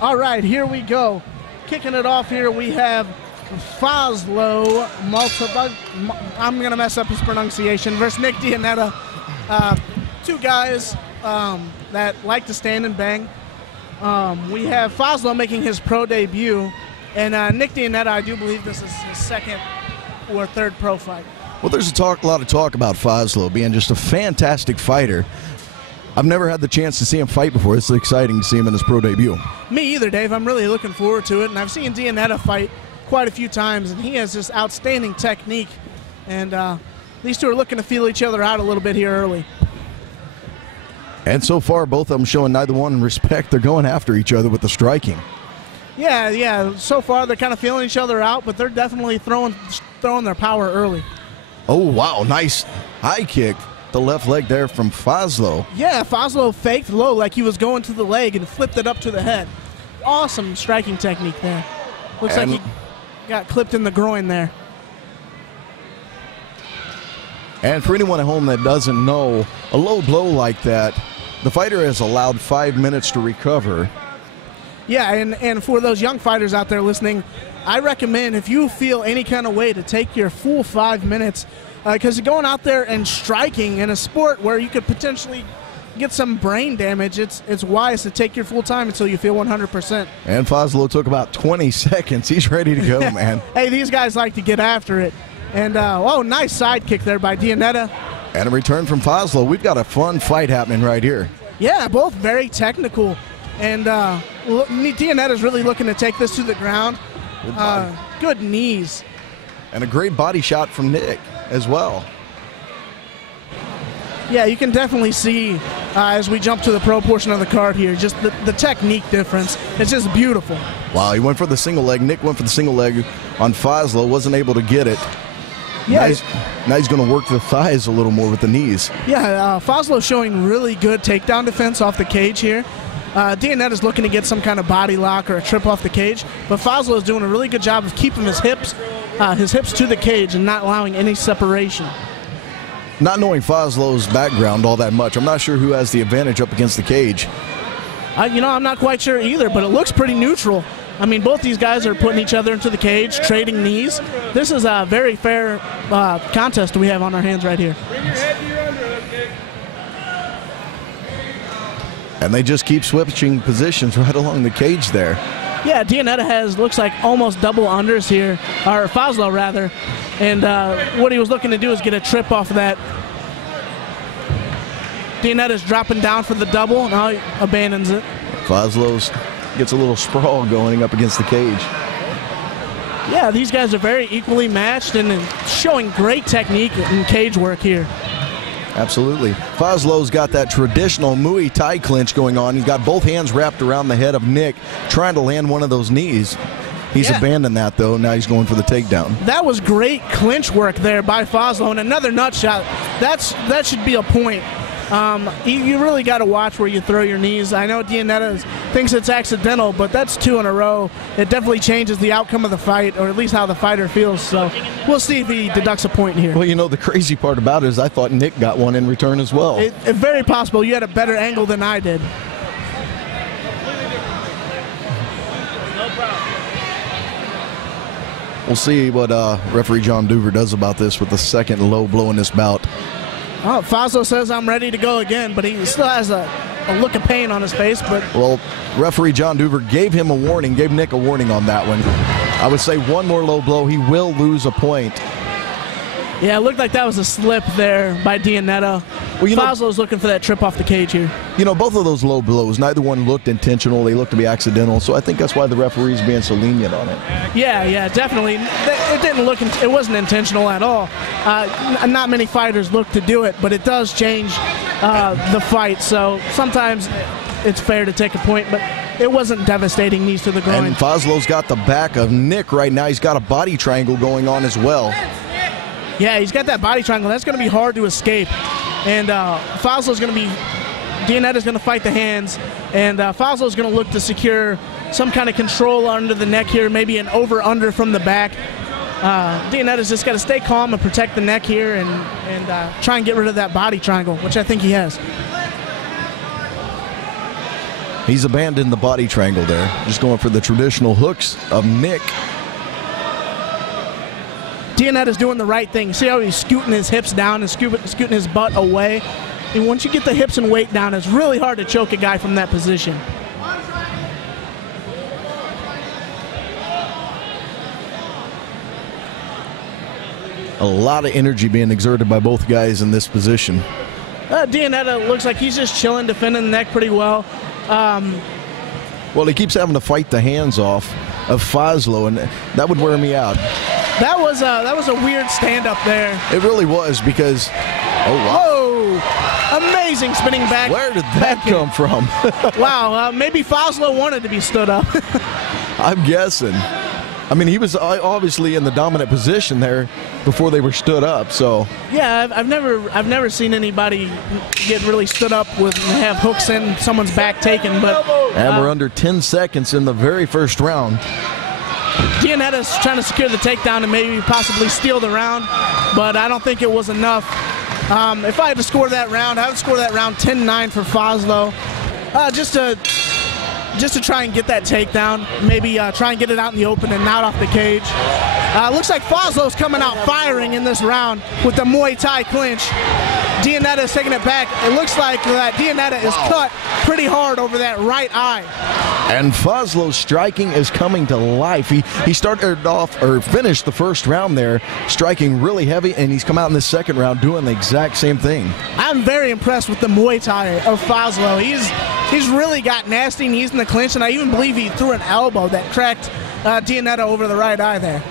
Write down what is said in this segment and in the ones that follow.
All right, here we go. Kicking it off here, we have Fazlo, I'm going to mess up his pronunciation, versus Nick Dioneda. Two guys that like to stand and bang. We have Fazlo making his pro debut, and Nick Dioneda, I do believe this is his second or third pro fight. Well, there's a lot of talk about Fazlo being just a fantastic fighter. I've never had the chance to see him fight before. It's exciting to see him in his pro debut. Me either, Dave. I'm really looking forward to it, and I've seen Dioneda fight quite a few times, and he has this outstanding technique, and these two are looking to feel each other out a little bit here early. And so far, both of them showing neither one respect. They're going after each other with the striking. Yeah. So far, they're kind of feeling each other out, but they're definitely throwing their power early. Oh, wow. Nice high kick. The left leg there from Fazlo. Yeah, Fazlo faked low like he was going to the leg and flipped it up to the head. Awesome striking technique there. Looks like he got clipped in the groin there. And for anyone at home that doesn't know, a low blow like that, the fighter is allowed 5 minutes to recover. Yeah, and for those young fighters out there listening, I recommend if you feel any kind of way to take your full 5 minutes, because going out there and striking in a sport where you could potentially get some brain damage, it's wise to take your full time until you feel 100%. And Fazlo took about 20 seconds. He's ready to go, man. Hey, these guys like to get after it. And, nice side kick there by Dioneda. And a return from Fazlo. We've got a fun fight happening right here. Yeah, both very technical. And Dioneda's really looking to take this to the ground. Good knees. And a great body shot from Nick as well. Yeah, you can definitely see as we jump to the pro portion of the card here, just the technique difference. It's just beautiful. Wow, he went for the single leg. Nick went for the single leg on Fazlo, wasn't able to get it. Yeah. Now he's going to work the thighs a little more with the knees. Yeah, Fazlo showing really good takedown defense off the cage here. Dioneda's looking to get some kind of body lock or a trip off the cage, but Fazlo is doing a really good job of keeping his hips to the cage and not allowing any separation. Not knowing Fazlo's background all that much, I'm not sure who has the advantage up against the cage. I'm not quite sure either, but it looks pretty neutral. I mean, both these guys are putting each other into the cage, trading knees. This is a very fair contest we have on our hands right here. Bring your head to your under, okay? And they just keep switching positions right along the cage there. Yeah, Dioneda looks like almost double unders here, or Fazlo rather. And what he was looking to do is get a trip off of that. Dioneda's dropping down for the double, now he abandons it. Fazlo's gets a little sprawl going up against the cage. Yeah, these guys are very equally matched and showing great technique in cage work here. Absolutely. Fazlo's got that traditional Muay Thai clinch going on. He's got both hands wrapped around the head of Nick, trying to land one of those knees. He's abandoned that, though. Now he's going for the takedown. That was great clinch work there by Fazlo, and another nut shot. That should be a point. You really got to watch where you throw your knees. I know Dioneda thinks it's accidental, but that's 2 in a row. It definitely changes the outcome of the fight, or at least how the fighter feels. So we'll see if he deducts a point here. Well, the crazy part about it is I thought Nick got one in return as well. It's very possible. You had a better angle than I did. We'll see what referee John Duver does about this with the second low blow in this bout. Oh, Fazlo says I'm ready to go again, but he still has a look of pain on his face. Well, referee John Duver gave him a warning, gave Nick a warning on that one. I would say one more low blow, he will lose a point. Yeah, it looked like that was a slip there by Dioneda. Well, Fazlo's looking for that trip off the cage here. Both of those low blows, neither one looked intentional. They looked to be accidental. So I think that's why the referee's being so lenient on it. Yeah, definitely. It wasn't intentional at all. Not many fighters look to do it, but it does change the fight. So sometimes it's fair to take a point, but it wasn't devastating knees to the groin. And Fazlo's got the back of Nick right now. He's got a body triangle going on as well. Yeah, he's got that body triangle. That's going to be hard to escape. And Fazlo's going to be, Dioneda's going to fight the hands, and Fazlo's going to look to secure some kind of control under the neck here, maybe an over-under from the back. Dioneda's just got to stay calm and protect the neck here and try and get rid of that body triangle, which I think he has. He's abandoned the body triangle there. Just going for the traditional hooks of Nick. Dioneda's doing the right thing. See how he's scooting his hips down and scooting his butt away? And once you get the hips and weight down, it's really hard to choke a guy from that position. A lot of energy being exerted by both guys in this position. Dioneda looks like he's just chilling, defending the neck pretty well. Well, he keeps having to fight the hands off of Fazlo, and that would wear me out. That was a weird stand-up there. It really was because, oh, wow. Whoa! Amazing spinning back. Where did that come from? Wow, maybe Fazlo wanted to be stood up. I'm guessing. I mean, he was obviously in the dominant position there before they were stood up. So yeah, I've never seen anybody get really stood up with have hooks in someone's back taken. But and we're under 10 seconds in the very first round. Dioneda's trying to secure the takedown and maybe possibly steal the round, but I don't think it was enough. If I had to score that round, I would score that round 10-9 for Fazlo. Just to try and get that takedown, maybe try and get it out in the open and not off the cage. Looks like Fazlo's coming out firing in this round with the Muay Thai clinch. Dioneda is taking it back. It looks like that Dioneda is cut pretty hard over that right eye. And Fazlo's striking is coming to life. He started off, or finished the first round there, striking really heavy, and he's come out in the second round doing the exact same thing. I'm very impressed with the Muay Thai of Fazlo. He's really got nasty knees in the clinch, and I even believe he threw an elbow that cracked Dioneda over the right eye there.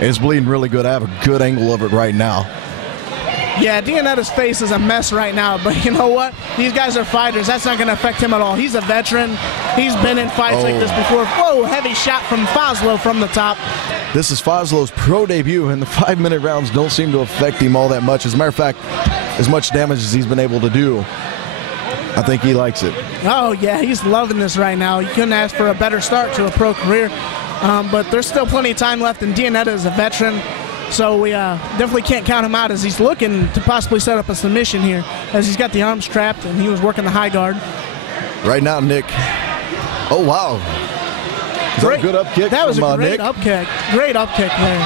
It's bleeding really good. I have a good angle of it right now. Yeah, Dioneda's face is a mess right now, but you know what? These guys are fighters. That's not going to affect him at all. He's a veteran. He's been in fights like this before. Whoa, heavy shot from Fazlo from the top. This is Fazlo's pro debut, and the 5-minute rounds don't seem to affect him all that much. As a matter of fact, as much damage as he's been able to do, I think he likes it. Oh, yeah, he's loving this right now. You couldn't ask for a better start to a pro career, but there's still plenty of time left, and Dioneda is a veteran. So we definitely can't count him out as he's looking to possibly set up a submission here, as he's got the arms trapped and he was working the high guard. Right now, Nick. Oh, wow. Is that a good up kick? That was a great Nick? up kick. Great up kick there.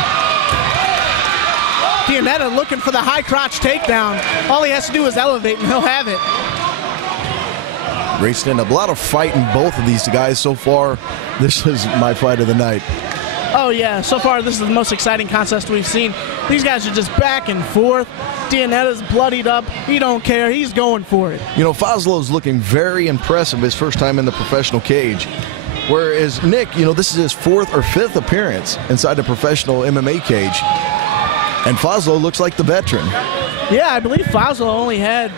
Dioneda looking for the high crotch takedown. All he has to do is elevate and he'll have it. Great stand-up. A lot of fight in both of these guys so far. This is my fight of the night. Oh, yeah. So far, this is the most exciting contest we've seen. These guys are just back and forth. Dioneda's bloodied up. He don't care. He's going for it. You know, Fazlo's looking very impressive his first time in the professional cage. Whereas Nick, you know, this is his 4th or 5th appearance inside the professional MMA cage. And Fazlo looks like the veteran. Yeah, I believe Fazlo only had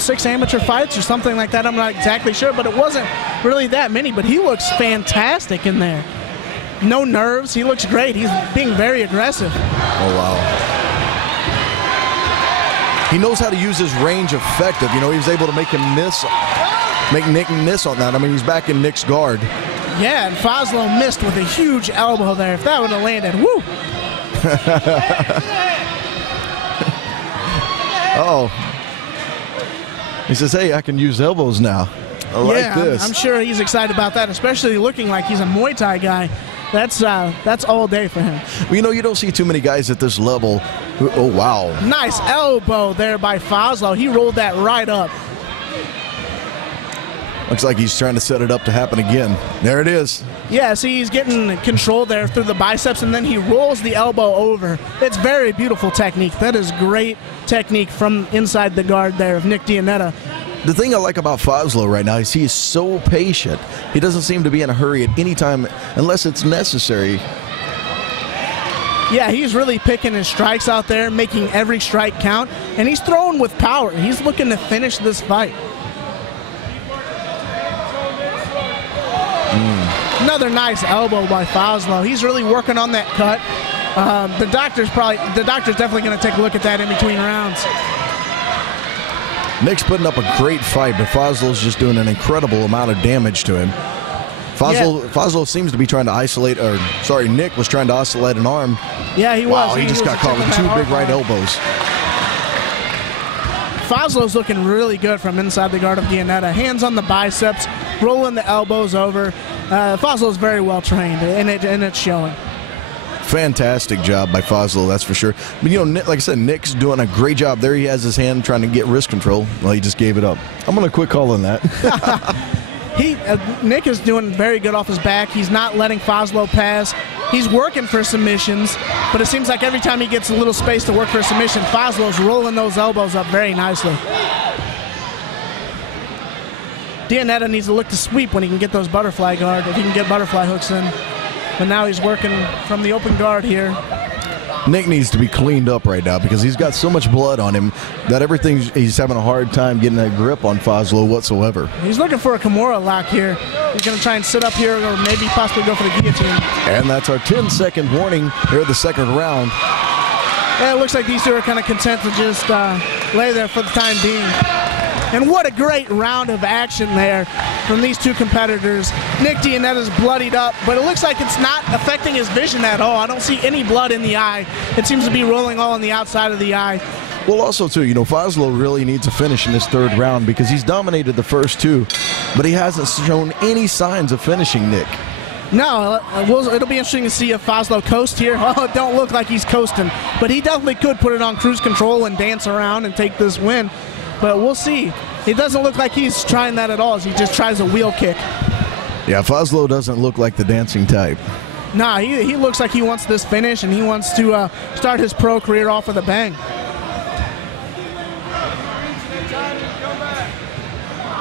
6 amateur fights or something like that. I'm not exactly sure, but it wasn't really that many. But he looks fantastic in there. No nerves. He looks great. He's being very aggressive. Oh, wow. He knows how to use his range effective. You know, he was able to make him miss, make Nick miss on that. I mean, he's back in Nick's guard. Yeah, and Fazlo missed with a huge elbow there. If that would have landed, woo! Oh. He says, hey, I can use elbows now. I like this. I'm sure he's excited about that, especially looking like he's a Muay Thai guy. That's all day for him. Well, you know, you don't see too many guys at this level. Oh, wow. Nice elbow there by Fazlo. He rolled that right up. Looks like he's trying to set it up to happen again. There it is. Yeah, see, he's getting control there through the biceps, and then he rolls the elbow over. It's very beautiful technique. That is great technique from inside the guard there of Nick Dioneda. The thing I like about Fazlo right now is he is so patient. He doesn't seem to be in a hurry at any time unless it's necessary. Yeah, he's really picking his strikes out there, making every strike count, and he's throwing with power. He's looking to finish this fight. Another nice elbow by Fazlo. He's really working on that cut. The doctor's definitely going to take a look at that in between rounds. Nick's putting up a great fight, but Fazlo's just doing an incredible amount of damage to him. Fazlo seems to be trying to isolate, Nick was trying to isolate an arm. Yeah, he was. Wow, he just got caught with 2 big right elbows. Fazlo's looking really good from inside the guard of Dioneda. Hands on the biceps, rolling the elbows over. Fazlo's very well trained, and it's showing. Fantastic job by Fazlo, that's for sure. But, Nick, like I said, Nick's doing a great job there. He has his hand trying to get wrist control. Well, he just gave it up. I'm going to quit calling that. Nick is doing very good off his back. He's not letting Fazlo pass. He's working for submissions, but it seems like every time he gets a little space to work for a submission, Fazlo's rolling those elbows up very nicely. Dioneda needs to look to sweep when he can get those butterfly guard, if he can get butterfly hooks in. But now he's working from the open guard here. Nick needs to be cleaned up right now because he's got so much blood on him that he's having a hard time getting a grip on Fazlo whatsoever. He's looking for a Kimura lock here. He's going to try and sit up here or maybe possibly go for the guillotine. And that's our 10-second warning here at the second round. Yeah, it looks like these two are kind of content to just lay there for the time being. And what a great round of action there from these two competitors. Nick Dioneda's bloodied up, but it looks like it's not affecting his vision at all. I don't see any blood in the eye. It seems to be rolling all on the outside of the eye. Well, also, too, Fazlo really needs a finish in this third round because he's dominated the first 2, but he hasn't shown any signs of finishing Nick. No, it'll be interesting to see if Fazlo coasts here. Oh, it don't look like he's coasting, but he definitely could put it on cruise control and dance around and take this win. But we'll see. It doesn't look like he's trying that at all as he just tries a wheel kick. Yeah, Fazlo doesn't look like the dancing type. Nah, he looks like he wants this finish and he wants to start his pro career off with a bang.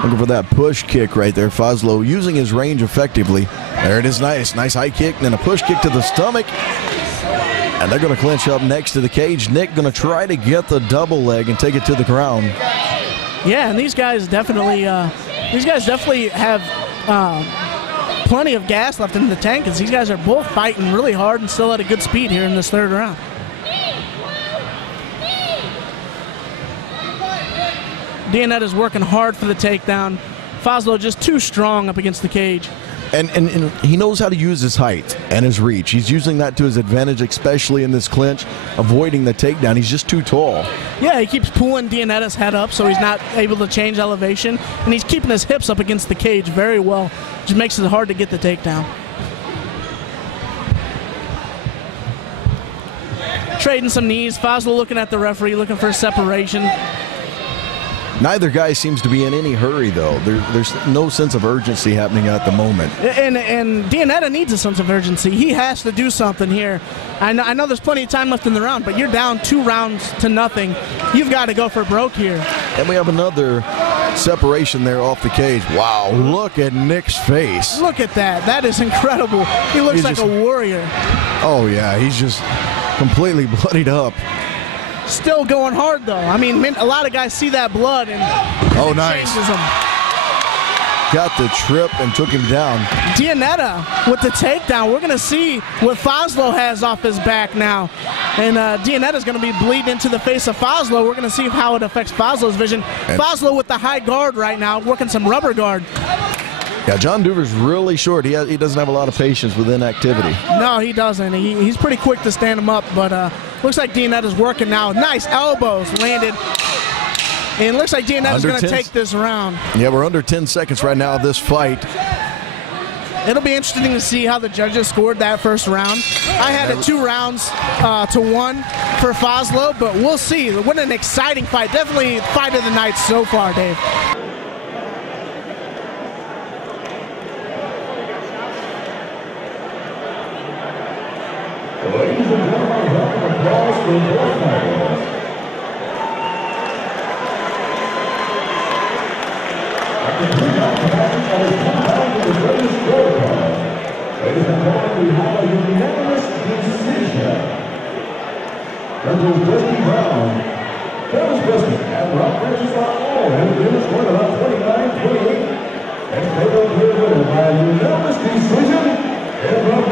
Looking for that push kick right there. Fazlo using his range effectively. There it is, nice high kick and then a push kick to the stomach. And they're going to clinch up next to the cage. Nick going to try to get the double leg and take it to the ground. Yeah, and these guys definitely have plenty of gas left in the tank because these guys are both fighting really hard and still at a good speed here in this third round. Dioneda's working hard for the takedown. Fazlo just too strong up against the cage. And he knows how to use his height and his reach. He's using that to his advantage, especially in this clinch, avoiding the takedown. He's just too tall. Yeah, he keeps pulling Dioneda's head up so he's not able to change elevation, and he's keeping his hips up against the cage very well, which makes it hard to get the takedown. Trading some knees. Fazlo looking at the referee, looking for a separation. Neither guy seems to be in any hurry, though. There's no sense of urgency happening at the moment. And Dioneda needs a sense of urgency. He has to do something here. I know there's plenty of time left in the round, but you're down 2 rounds to nothing. You've got to go for broke here. And we have another separation there off the cage. Wow, look at Nick's face. Look at that. That is incredible. He looks like a warrior. Oh, yeah, he's just completely bloodied up. Still going hard, though. I mean, a lot of guys see that blood and it nice. Changes them. Got the trip and took him down. Dioneda with the takedown. We're going to see what Fazlo has off his back now. And Dioneda's going to be bleeding into the face of Fazlo. We're going to see how it affects Fazlo's vision. Fazlo with the high guard right now, working some rubber guard. Yeah, John Duver's really short. He doesn't have a lot of patience with inactivity. No, he doesn't. He's pretty quick to stand him up, but looks like Dioneda's working now. Nice elbows landed. And it looks like Dioneda's going to take this round. Yeah, we're under 10 seconds right now of this fight. It'll be interesting to see how the judges scored that first round. I had it 2 rounds to 1 for Fazlo, but we'll see. What an exciting fight. Definitely fight of the night so far, Dave. Ladies and gentlemen, round of applause for both fighters. After 3 rounds of action, that has come down to the greatest scorecard. Ladies and gentlemen, we have a unanimous decision. Judges Dusty Brown, Travis Dusty, and Rob Bridges are all have been scored about 29-28. And they will be winner by a unanimous decision. And Rob